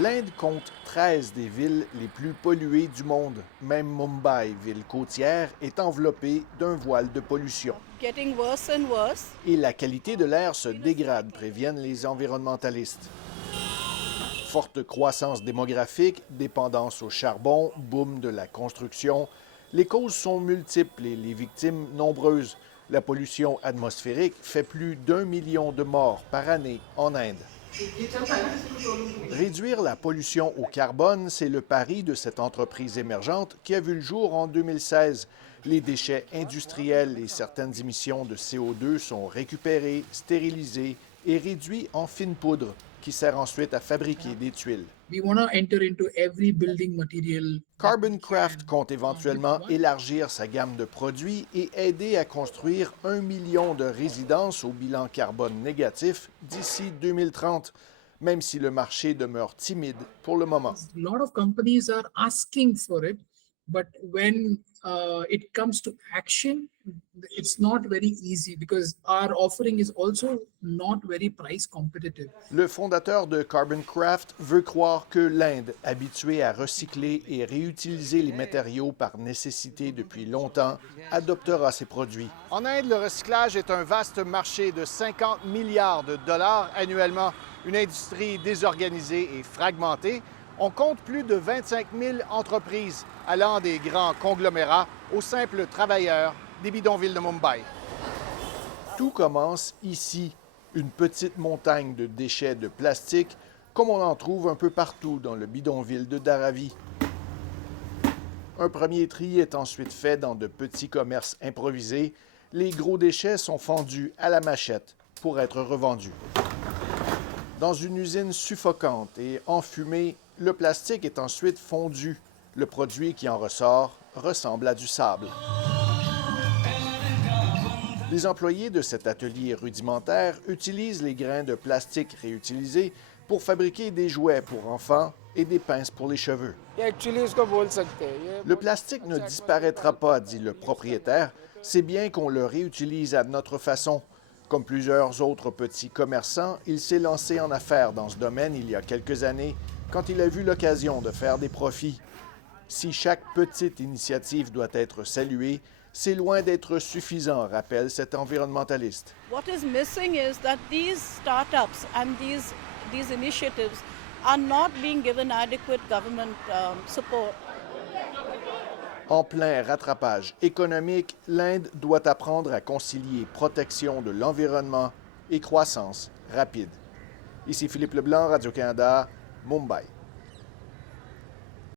L'Inde compte 13 des villes les plus polluées du monde. Même Mumbai, ville côtière, est enveloppée d'un voile de pollution. Getting worse and worse. Et la qualité de l'air se dégrade, préviennent les environnementalistes. Forte croissance démographique, dépendance au charbon, boom de la construction. Les causes sont multiples et les victimes nombreuses. La pollution atmosphérique fait plus d'1 million de morts par année en Inde. Réduire la pollution au carbone, c'est le pari de cette entreprise émergente qui a vu le jour en 2016. Les déchets industriels et certaines émissions de CO2 sont récupérés, stérilisés et réduits en fine poudre qui sert ensuite à fabriquer des tuiles. Carbon Craft compte éventuellement élargir sa gamme de produits et aider à construire 1 million de résidences au bilan carbone négatif d'ici 2030, même si le marché demeure timide pour le moment. But when it comes to action, it's not very easy because our offering is also not very price competitive. Le fondateur de Carbon Craft veut croire que l'Inde, habituée à recycler et réutiliser les matériaux par nécessité depuis longtemps, adoptera ces produits. En Inde, le recyclage est un vaste marché de 50 milliards de dollars annuellement, une industrie désorganisée et fragmentée. On compte plus de 25 000 entreprises allant des grands conglomérats aux simples travailleurs des bidonvilles de Mumbai. Tout commence ici, une petite montagne de déchets de plastique, comme on en trouve un peu partout dans le bidonville de Dharavi. Un premier tri est ensuite fait dans de petits commerces improvisés. Les gros déchets sont fendus à la machette pour être revendus. Dans une usine suffocante et enfumée, le plastique est ensuite fondu. Le produit qui en ressort ressemble à du sable. Les employés de cet atelier rudimentaire utilisent les grains de plastique réutilisés pour fabriquer des jouets pour enfants et des pinces pour les cheveux. Le plastique ne disparaîtra pas, dit le propriétaire. C'est bien qu'on le réutilise à notre façon. Comme plusieurs autres petits commerçants, il s'est lancé en affaires dans ce domaine il y a quelques années quand il a vu l'occasion de faire des profits. Si chaque petite initiative doit être saluée, c'est loin d'être suffisant, rappelle cet environnementaliste. What is missing is that these startups and these initiatives are not being given adequate government support. En plein rattrapage économique, l'Inde doit apprendre à concilier protection de l'environnement et croissance rapide. Ici Philippe Leblanc, Radio-Canada, Mumbai.